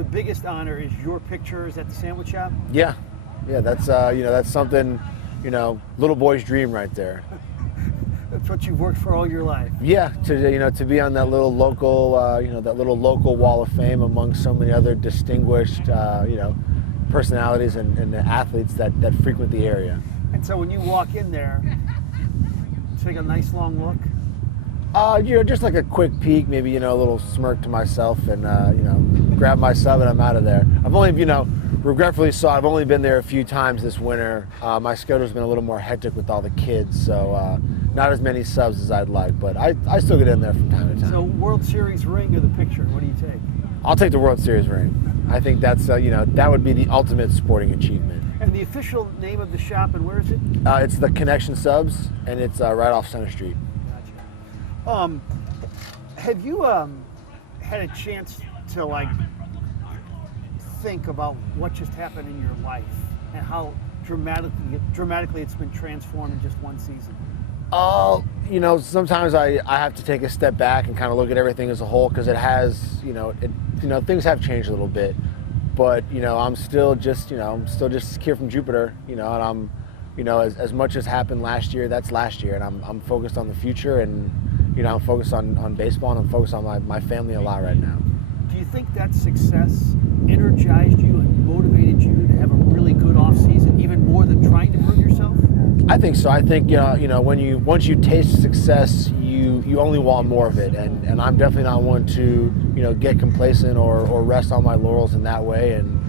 the biggest honor is your pictures at the sandwich shop? Yeah, that's that's something, little boy's dream right there. That's what you've worked for all your life. Yeah, to be on that little local that little local wall of fame among so many other distinguished personalities and athletes that frequent the area. And so when you walk in there, take a nice long look. Just like a quick peek, maybe a little smirk to myself, and grab my sub, and I'm out of there. I've only, regretfully so, I've only been there a few times this winter. My schedule's been a little more hectic with all the kids, so not as many subs as I'd like, but I still get in there from time to time. So World Series ring or the picture, what do you take? I'll take the World Series ring. I think that's that would be the ultimate sporting achievement. And the official name of the shop, and where is it? It's the Connection Subs, and it's right off Center Street. Gotcha. Have you had a chance to think about what just happened in your life and how dramatically it's been transformed in just one season? Sometimes I have to take a step back and kind of look at everything as a whole, because it has, things have changed a little bit, but I'm still just here from Jupiter, and I'm, as much as happened last year, that's last year, and I'm focused on the future, and I'm focused on baseball, and I'm focused on my family a lot right now. Do you think that success energized you and motivated you to have a really good off season, even more than trying to prove yourself? I think so. I think once you taste success, you only want more of it, and I'm definitely not one to get complacent or rest on my laurels in that way. And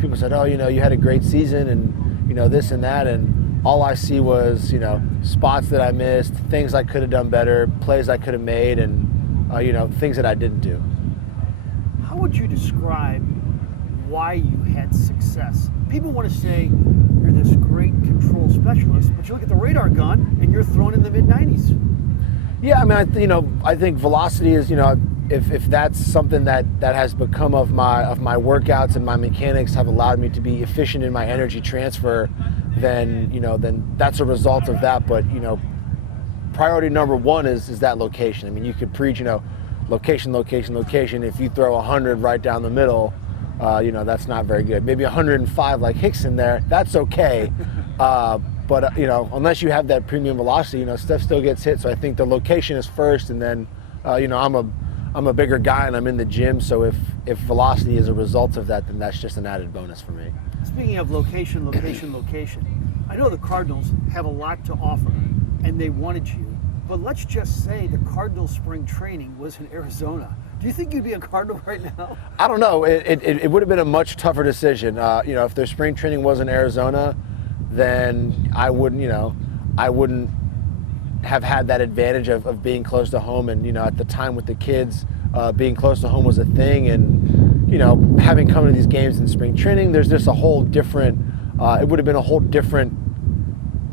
people said, oh, you had a great season, and this and that, and all I see was spots that I missed, things I could have done better, plays I could have made, and things that I didn't do. How would you describe why you had success? People want to say you're this great control specialist, but you look at the radar gun and you're thrown in the mid-90s. Yeah, I mean, I think velocity is, if that's something that has become of my workouts, and my mechanics have allowed me to be efficient in my energy transfer, then that's a result of that. But priority number one is that location. I mean, you could preach location. If you throw 100 right down the middle, that's not very good. Maybe 105 like Hicks in there, that's okay. But unless you have that premium velocity, stuff still gets hit. So I think the location is first, and then I'm a bigger guy and I'm in the gym. So if velocity is a result of that, then that's just an added bonus for me. Speaking of location, I know the Cardinals have a lot to offer, and they wanted you. But let's just say the Cardinals spring training was in Arizona. Do you think you'd be a Cardinal right now? I don't know. It would have been a much tougher decision. If their spring training was in Arizona, then I wouldn't have had that advantage of being close to home. And, at the time with the kids, being close to home was a thing. And, having come to these games in spring training, there's just a whole different, it would have been a whole different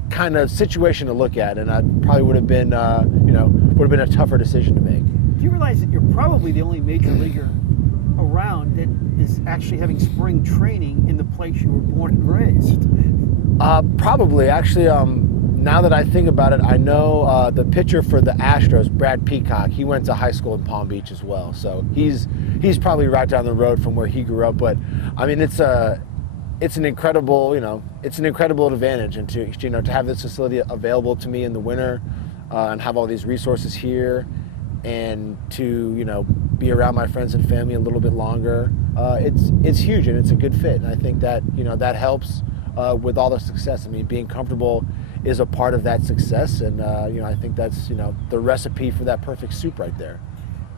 kind of situation to look at. And I probably would have been, would have been a tougher decision to make. Do you realize that you're probably the only major leaguer around that is actually having spring training in the place you were born and raised? Probably. Actually, now that I think about it, I know the pitcher for the Astros, Brad Peacock, he went to high school in Palm Beach as well. So he's probably right down the road from where he grew up. But I mean, it's an incredible, it's an incredible advantage, and to have this facility available to me in the winter, and have all these resources here, and to be around my friends and family a little bit longer, it's huge, and it's a good fit. And I think that that helps with all the success. I mean, being comfortable is a part of that success, and I think that's the recipe for that perfect soup right there.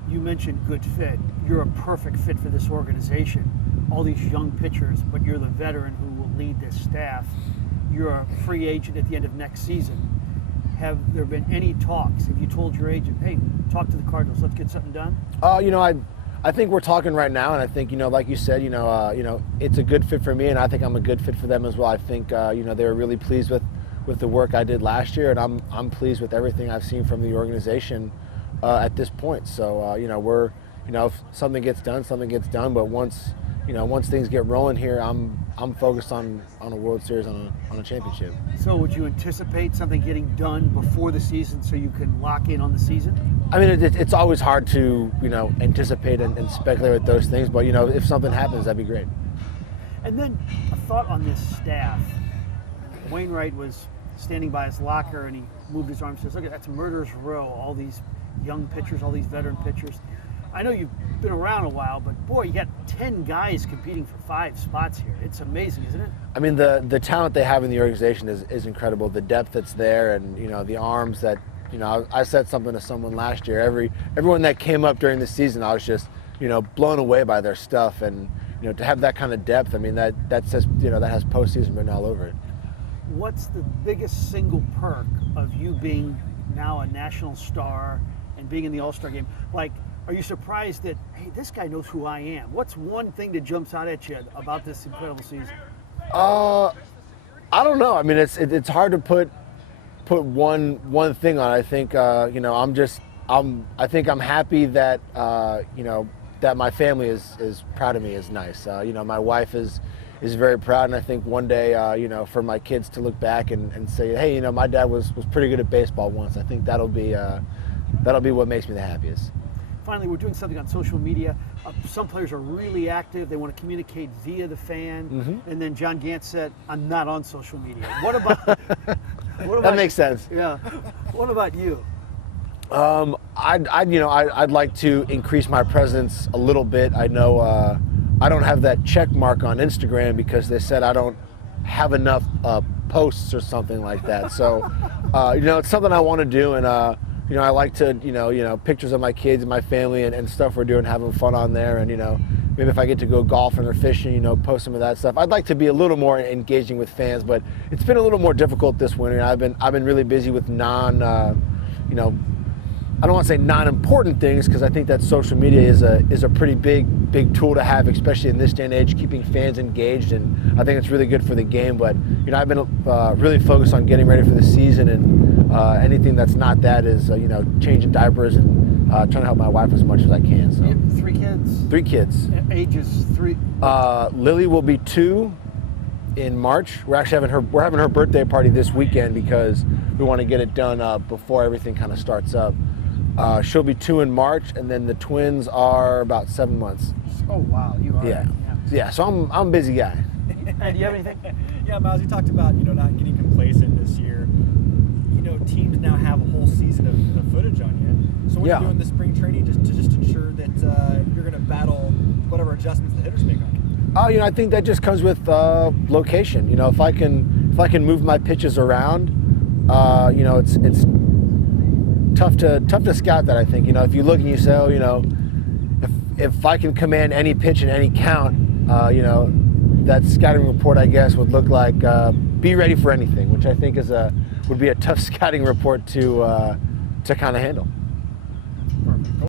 You mentioned good fit. You're a perfect fit for this organization. All these young pitchers, but you're the veteran who will lead this staff. You're a free agent at the end of next season. Have there been any talks? Have you told your agent, hey, talk to the Cardinals, let's get something done? I think we're talking right now, and I think like you said, it's a good fit for me, and I think I'm a good fit for them as well. I think they were really pleased with the work I did last year, and I'm pleased with everything I've seen from the organization at this point. So we're if something gets done, something gets done. But once once things get rolling here, I'm focused on a World Series, on a championship. So would you anticipate something getting done before the season so you can lock in on the season? I mean, it's always hard to anticipate and speculate with those things, but if something happens, that'd be great. And then a thought on this staff. Wainwright was standing by his locker and he moved his arm and says, "Look, that's murderer's row, all these young pitchers, all these veteran pitchers." I know you've been around a while, but boy, you got 10 guys competing for 5 spots here. It's amazing, isn't it? I mean, the talent they have in the organization is incredible. The depth that's there, and the arms that I said something to someone last year. Everyone that came up during the season, I was just blown away by their stuff, and to have that kind of depth. I mean, that says that has postseason written all over it. What's the biggest single perk of you being now a national star and being in the All-Star game? Like, are you surprised that, hey, this guy knows who I am? What's one thing that jumps out at you about this incredible season? I don't know. I mean, it's hard to put one thing on. I think I think I'm happy that that my family is proud of me is nice. My wife is very proud, and I think one day for my kids to look back and say, hey, my dad was pretty good at baseball once. I think that'll be what makes me the happiest. Finally, we're doing something on social media. Some players are really active. They want to communicate via the fan. Mm-hmm. And then John Gant said, "I'm not on social media." What about that makes sense. Yeah. What about you? I'd like to increase my presence a little bit. I know I don't have that check mark on Instagram because they said I don't have enough posts or something like that. So it's something I want to do, and I like to pictures of my kids and my family and stuff we're doing, having fun on there, and maybe if I get to go golfing or fishing, post some of that stuff. I'd like to be a little more engaging with fans, but it's been a little more difficult this winter. I've been really busy with I don't want to say non-important things, because I think that social media is a pretty big tool to have, especially in this day and age, keeping fans engaged, and I think it's really good for the game. But I've been really focused on getting ready for the season, and anything that's not that is changing diapers and trying to help my wife as much as I can. So You have 3 kids. 3 kids. Ages 3. Lily will be 2 in March. We're actually having her birthday party this weekend because we want to get it done before everything kind of starts up. She'll be 2 in March, and then the twins are about 7 months. Oh wow, you are. Yeah. So I'm a busy guy. And do you have anything? Yeah, Miles, you talked about not getting complacent this year. Teams now have a whole season of footage on you. So what are you doing this spring training just to ensure that you're going to battle whatever adjustments the hitters make on you? I think that just comes with location. If I can move my pitches around, it's tough to scout that. I think if you look and you say, if I can command any pitch and any count, that scouting report, I guess, would look like be ready for anything, which I think would be a tough scouting report to kind of handle.